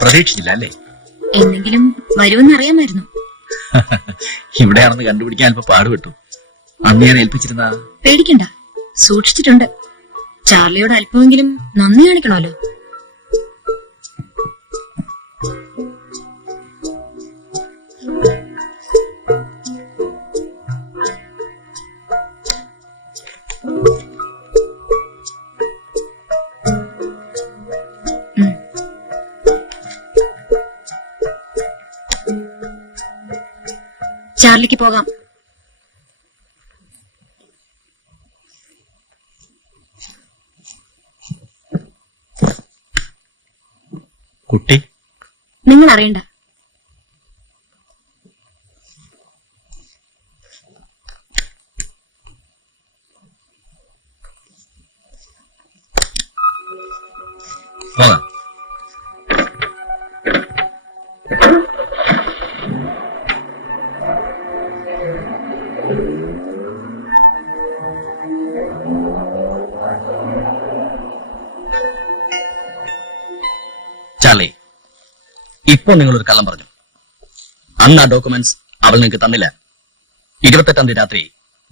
പ്രതീക്ഷിച്ചില്ല അല്ലേ? എന്തെങ്കിലും വരുമെന്ന് അറിയാമായിരുന്നു. ഇവിടെയാണെന്ന് കണ്ടുപിടിക്കാൻ അല്പം പാടുപെട്ടു. അന്ന് ഞാൻ ഏൽപ്പിച്ചിരുന്ന. പേടിക്കണ്ട, സൂക്ഷിച്ചിട്ടുണ്ട്. ചാർലിയോട് അല്പമെങ്കിലും നന്ദി കാണിക്കണമല്ലോ. ചാർലിക്ക് പോകാം. കുട്ടി നിങ്ങൾ അറിയണ്ട. പോകാം. ചാർലി, ഇപ്പൊ നിങ്ങളൊരു കള്ളം പറഞ്ഞു. അന്ന് ആ ഡോക്യുമെന്റ്സ് അവൾ നിങ്ങൾക്ക് തന്നില്ല. 28-ാം തീയതി രാത്രി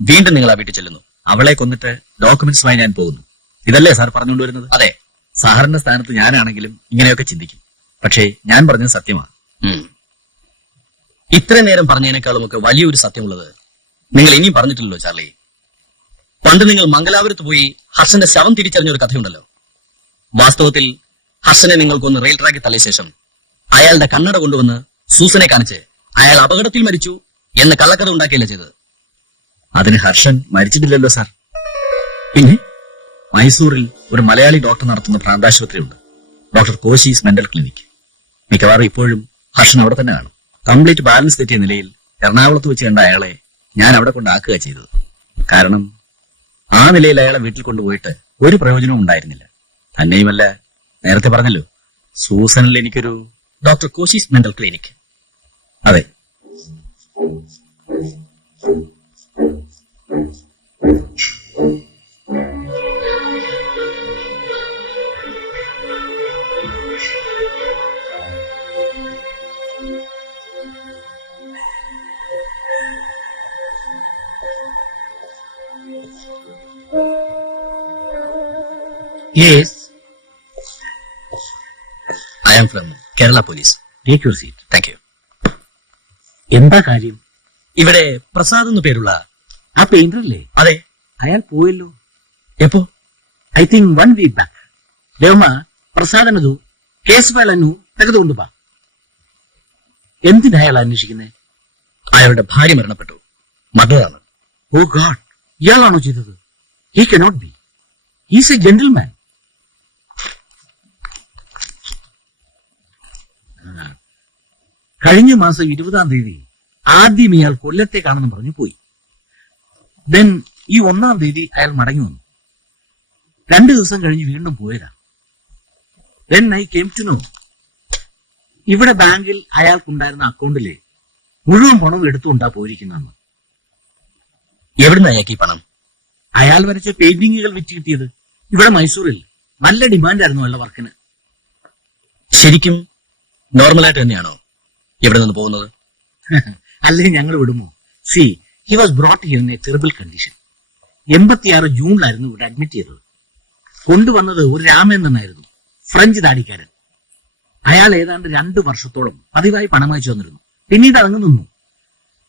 വീണ്ടും നിങ്ങൾ ആ വീട്ടിൽ ചെല്ലുന്നു. അവളെ കൊന്നിട്ട് ഡോക്യുമെന്റ്സുമായി ഞാൻ പോകുന്നു. ഇതല്ലേ സാർ പറഞ്ഞുകൊണ്ടുവരുന്നത്? അതെ. സാറിന്റെ സ്ഥാനത്ത് ഞാനാണെങ്കിലും ഇങ്ങനെയൊക്കെ ചിന്തിക്കും. പക്ഷേ ഞാൻ പറഞ്ഞത് സത്യമാണ്. ഇത്രയും നേരം പറഞ്ഞതിനേക്കാളുമൊക്കെ വലിയൊരു സത്യമുള്ളത് നിങ്ങൾ ഇനിയും പറഞ്ഞിട്ടില്ലല്ലോ ചാർലി. പണ്ട് നിങ്ങൾ മംഗലാപുരത്ത് പോയി ഹർഷന്റെ ശവം തിരിച്ചറിഞ്ഞൊരു കഥയുണ്ടല്ലോ. വാസ്തവത്തിൽ ഹർഷനെ നിങ്ങൾക്കൊന്ന് റെയിൽ ട്രാക്കിൽ തള്ളിയ ശേഷം അയാളുടെ കണ്ണട കൊണ്ടുവന്ന് സൂസനെ കാണിച്ച് അയാൾ അപകടത്തിൽ മരിച്ചു എന്ന് കള്ളക്കഥ ഉണ്ടാക്കിയല്ല ചെയ്തത്. അതിന് ഹർഷൻ മരിച്ചിട്ടില്ലല്ലോ സാർ. പിന്നെ മൈസൂരിൽ ഒരു മലയാളി ഡോക്ടർ നടത്തുന്ന ഭ്രാന്താശുപത്രിയുണ്ട്, ഡോക്ടർ കോശീസ് മെന്റൽ ക്ലിനിക്. മിക്കവാറും ഇപ്പോഴും ഹർഷൻ അവിടെ തന്നെ കാണും. കംപ്ലീറ്റ് ബാലൻസ് തെറ്റിയ നിലയിൽ എറണാകുളത്ത് വെച്ച് കണ്ട അയാളെ ഞാൻ അവിടെ കൊണ്ടാക്കുക ചെയ്തത്. കാരണം ആ നിലയിൽ അയാളെ വീട്ടിൽ കൊണ്ടുപോയിട്ട് ഒരു പ്രയോജനവും ഉണ്ടായിരുന്നില്ല. തന്നെയുമല്ല, നേരത്തെ പറഞ്ഞല്ലോ സൂസനിൽ എനിക്കൊരു ഡോക്ടർ കോശീസ് മെന്റൽ ക്ലിനിക്. അതെ. Yes. I am from Kerala Police. Take your seat. Thank you. എന്താ കാര്യം? ഇവിടെ പ്രസാദ് എന്ന് പേരുള്ള ആ പെയിന്റർ അല്ലേ? അതെ. അയാൾ പോയല്ലോ. എപ്പോ? I think 1 week back. Devamma പ്രസാദനതു കേസ് ഫയലന്നു തെകതുകൊണ്ട് ബാ. എന്തിനാ അയാൾ അന്വേഷിക്കുന്നേ? അയാളുടെ ഭാര്യ മരണപ്പെട്ടു. മർഡറാണ്. ഓ ഗാഡ്, ഇയാളാണോ ചെയ്തത്? He cannot be. He's a gentleman. കഴിഞ്ഞ മാസം 20-ാം തീയതി ആദ്യം ഇയാൾ കൊല്ലത്തേക്കാണെന്ന് പറഞ്ഞു പോയി. ദെൻ ഈ 1-ാം തീയതി അയാൾ മടങ്ങി വന്നു. 2 ദിവസം കഴിഞ്ഞ് വീണ്ടും പോയതാ. Then I came to know ഇവിടെ ബാങ്കിൽ അയാൾക്കുണ്ടായിരുന്ന അക്കൗണ്ടിലെ മുഴുവൻ പണവും എടുത്തുകൊണ്ടാ പോയിരിക്കുന്നെന്ന്. എവിടുന്ന് അയാൾക്ക് ഈ പണം? അയാൾ വരച്ച പെയിന്റിങ്ങുകൾ വിറ്റ് കിട്ടിയത്. ഇവിടെ മൈസൂരിൽ നല്ല ഡിമാൻഡായിരുന്നു അയാളുടെ വർക്കിന്. ശരിക്കും നോർമലായിട്ട് തന്നെയാണോ ഇവിടെ നിന്ന് പോകുന്നത്? അല്ലേ ഞങ്ങൾ വിടുമോ? C, he was brought here in A terrible condition. 86 ജൂണിലായിരുന്നു ഇവിടെ അഡ്മിറ്റ് ചെയ്തത്. കൊണ്ടുവന്നത് ഒരു രാമേന്ദ്രനായിരുന്നു, ഫ്രഞ്ച് താടിക്കാരൻ. അയാൾ ഏതാണ്ട് 2 വർഷത്തോളം പതിവായി പണം അയച്ചു വന്നിരുന്നു. പിന്നീട് അതങ്ങ് നിന്നു.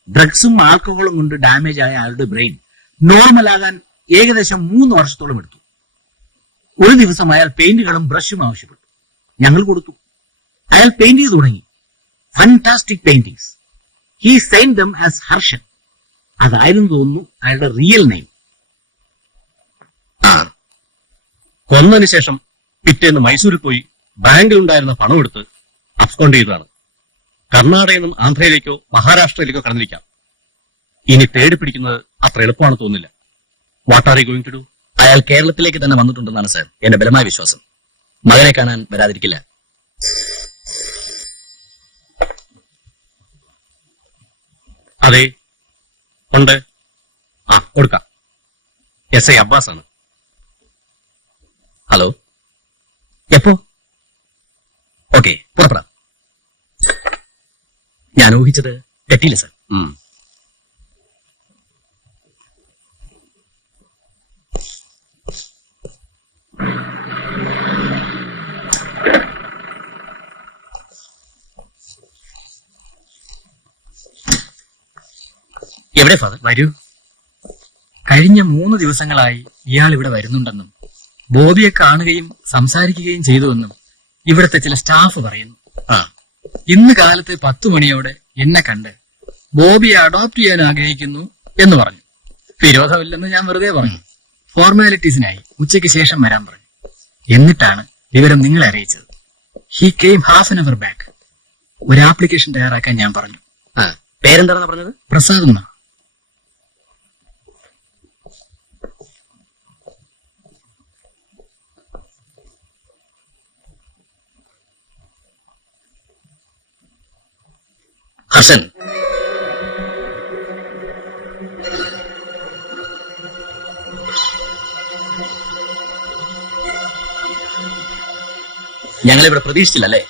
ഡ്രഗ്സും ആൽക്കഹോളും കൊണ്ട് ഡാമേജ് ആയ അയാളുടെ ബ്രെയിൻ നോർമലാകാൻ ഏകദേശം 3 വർഷത്തോളം എടുത്തു. ഒരു ദിവസം അയാൾ പെയിന്റുകളും ബ്രഷും ആവശ്യപ്പെട്ടു. ഞങ്ങൾ കൊടുത്തു. അയാൾ പെയിന്റ് ചെയ്തു തുടങ്ങി. Fantastic paintings. He signed them as Harshan. അതായിരുന്നു തോന്നുന്നു അയാളുടെ റിയൽ നെയിം. കൊന്നതിന് ശേഷം പിറ്റേന്ന് മൈസൂരിൽ പോയി ബാങ്കിലുണ്ടായിരുന്ന പണം എടുത്ത് അബ്സ്കോണ്ട് ചെയ്തതാണ്. കർണാടകയിൽ നിന്നും ആന്ധ്രയിലേക്കോ മഹാരാഷ്ട്രയിലേക്കോ കടന്നിരിക്കാം. ഇനി തേടി പിടിക്കുന്നത് അത്ര എളുപ്പമാണ് തോന്നുന്നില്ല. What are you going to do? അയാൾ കേരളത്തിലേക്ക് തന്നെ വന്നിട്ടുണ്ടെന്നാണ് സാർ എന്റെ ബലമായ വിശ്വാസം. മകനെ കാണാൻ വരാതിരിക്കില്ല. അതെ, ഉണ്ട്. കൊടുക്കാം. എസ് ഐ അബ്ബാസ് ആണ്. ഹലോ, എപ്പോ? ഓക്കെ, പുറപ്പെടാം. ഞാൻ ഊഹിച്ചത് തെറ്റിയില്ല സർ. എവിടെ ഫാദർ? വരൂ. കഴിഞ്ഞ 3 ദിവസങ്ങളായി ഇയാൾ ഇവിടെ വരുന്നുണ്ടെന്നും ബോബിയെ കാണുകയും സംസാരിക്കുകയും ചെയ്തുവെന്നും ഇവിടുത്തെ ചില സ്റ്റാഫ് പറയുന്നു. ആ, ഇന്ന് കാലത്ത് 10 മണിയോടെ എന്നെ കണ്ട് ബോബിയെ അഡോപ്റ്റ് ചെയ്യാൻ ആഗ്രഹിക്കുന്നു എന്ന് പറഞ്ഞു. വിരോധമില്ലെന്ന് ഞാൻ വെറുതെ പറഞ്ഞു. ഫോർമാലിറ്റീസിനായി ഉച്ചയ്ക്ക് ശേഷം വരാൻ പറഞ്ഞു. എന്നിട്ടാണ് വിവരം നിങ്ങളെ അറിയിച്ചത്. He came half an hour back. ഒരു ആപ്ലിക്കേഷൻ തയ്യാറാക്കാൻ ഞാൻ പറഞ്ഞു. ആ, പേരെന്താണെന്ന് പറഞ്ഞത്? പ്രസാദ് എന്നാ. ഹർഷൻ, ഞങ്ങളിവിടെ പ്രതീക്ഷിച്ചില്ലല്ലേ?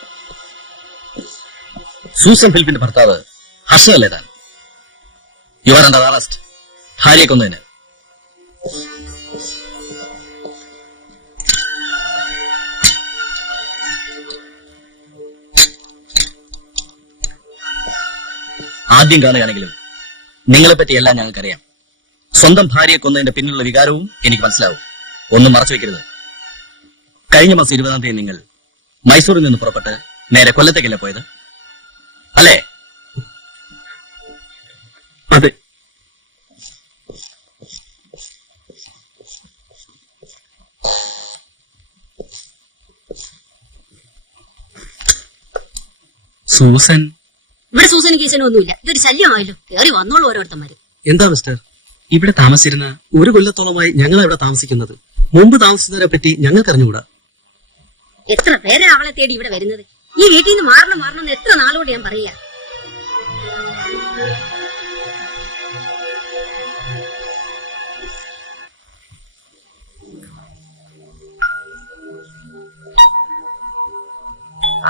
സൂസൻ ഫിലിപ്പിന്റെ ഭർത്താവ് ഹർഷനല്ലേ താൻ? യു ആർ അണ്ടർ അറസ്റ്റ്, ഭാര്യയെ കൊന്നതിന്. ആദ്യം കാണുകയാണെങ്കിലും നിങ്ങളെപ്പറ്റി എല്ലാം ഞങ്ങൾക്കറിയാം. സ്വന്തം ഭാര്യയെ കൊന്നതിന്റെ പിന്നിലുള്ള വികാരവും എനിക്ക് മനസ്സിലാവും. ഒന്നും മറച്ചു വെക്കരുത്. കഴിഞ്ഞ മാസം 20-ാം തീയതി നിങ്ങൾ മൈസൂരിൽ നിന്ന് പുറപ്പെട്ട് നേരെ കൊല്ലത്തേക്കല്ലേ പോയത്, അല്ലേ? അതെ. സൂസൻ ഇവിടെ സൂസനും കേസിനും ഒന്നുമില്ല. ഇതൊരു ശല്യമായല്ലോ. കയറി വന്നോളൂ ഓരോരുത്തന്മാര്. എന്താ മിസ്റ്റർ, ഇവിടെ താമസിച്ചിരുന്ന 1 കൊല്ലത്തോളമായി ഞങ്ങൾ ഇവിടെ താമസിക്കുന്നത്. മുമ്പ് താമസിച്ചവരെ പറ്റി ഞങ്ങൾക്ക് അറിഞ്ഞുകൂടാ. എത്ര പേരെ അവളെ തേടി ഇവിടെ വരുന്നത്. ഈ വീട്ടിൽ നിന്ന് മാറണം എന്ന് എത്ര നാളോട് ഞാൻ പറയാ.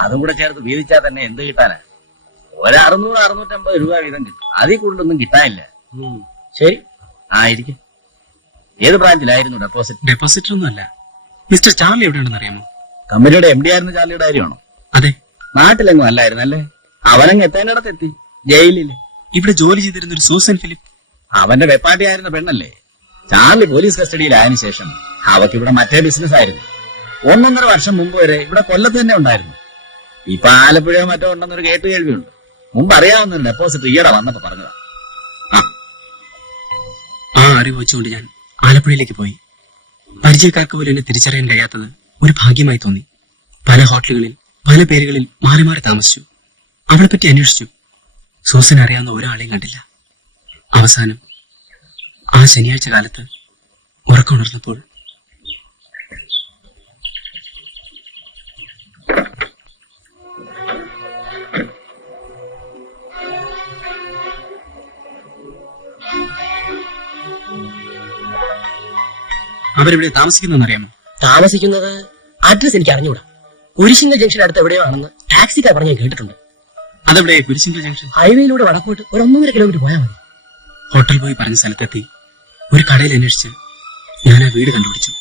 അതും കൂടെ ചേർത്ത് വീതിച്ചാൽ തന്നെ എന്ത് കിട്ടാനാ? 600-650 രൂപ വീതം കിട്ടും. അതിൽ കൂടുതലൊന്നും കിട്ടാനില്ല. ശരി, ആയിരിക്കും. ഏത് ബ്രാഞ്ചിലായിരുന്നു ഡെപ്പോസിറ്റ്? ഡെപ്പോസിറ്റർ ഒന്നുമല്ല. മിസ്റ്റർ ചാർലി എവിടെയുണ്ടെന്ന് അറിയാമോ? കമ്പനിയുടെ MD ആയിരുന്ന ചാർലിയുടെ കാര്യമാണോ? അതെ. നാട്ടിലെങ്ങും അല്ലായിരുന്നല്ലേ? അവനങ്ങ് എത്തേണ്ടിടത്തെത്തി, ജയിലില്. ഇവിടെ ജോലി ചെയ്തിരുന്ന ഒരു സൂസൻ ഫിലിപ്പ്. അവന്റെ വെപ്പാട്ടി ആയിരുന്ന പെണ്ണല്ലേ? ചാർലി പോലീസ് കസ്റ്റഡിയിലായതിനു ശേഷം അവർക്ക് ഇവിടെ മറ്റേ ബിസിനസ് ആയിരുന്നു. 1.5 വർഷം മുമ്പ് വരെ ഇവിടെ കൊല്ലത്ത് തന്നെ ഉണ്ടായിരുന്നു. ഇപ്പൊ ആലപ്പുഴയോ മറ്റോ ഉണ്ടെന്നൊരു കേട്ട് കേൾവിയുണ്ട്. മുമ്പ് അറിയാവുന്ന ഒരു ഡെപ്പോസിറ്റ് ഈയിടെ വന്നപ്പോ പറഞ്ഞതാ. ആ അറിവ് വെച്ചുകൊണ്ട് ഞാൻ ആലപ്പുഴയിലേക്ക് പോയി. പരിചയക്കാർക്ക് പോലും എന്നെ തിരിച്ചറിയാൻ കഴിയാത്തത് ഒരു ഭാഗ്യമായി തോന്നി. പല ഹോട്ടലുകളിൽ പല പേരുകളിൽ മാറി മാറി താമസിച്ചു. അവളെ പറ്റി അന്വേഷിച്ചു. സൂസൻ അറിയാവുന്ന ഒരാളെയും കണ്ടില്ല. അവസാനം ആ ശനിയാഴ്ച കാലത്ത് ഉറക്കമുണർന്നപ്പോൾ അവരെവിടെ താമസിക്കുന്നറിയാമോ? താമസിക്കുന്നത് അഡ്രസ് എനിക്ക് അറിഞ്ഞുകൂടാ. കുരിശിങ്കൽ ജംഗ്ഷൻ അടുത്ത് എവിടെയോ ആണെന്ന് ടാക്സിക്കാർ പറഞ്ഞ് ഞാൻ കേട്ടിട്ടുണ്ട്. അതെവിടെ? കുരിശിങ്കൽ ജംഗ്ഷൻ. ഹൈവേയിലൂടെ വടക്കോട്ട് ഒരു 1.5 കിലോമീറ്റർ പോയാൽ മതി. ഹോട്ടൽ പോയി പറഞ്ഞ സ്ഥലത്തെത്തി ഒരു കടയിൽ അന്വേഷിച്ച് ഞാൻ ആ വീട് കണ്ടുപിടിച്ചു.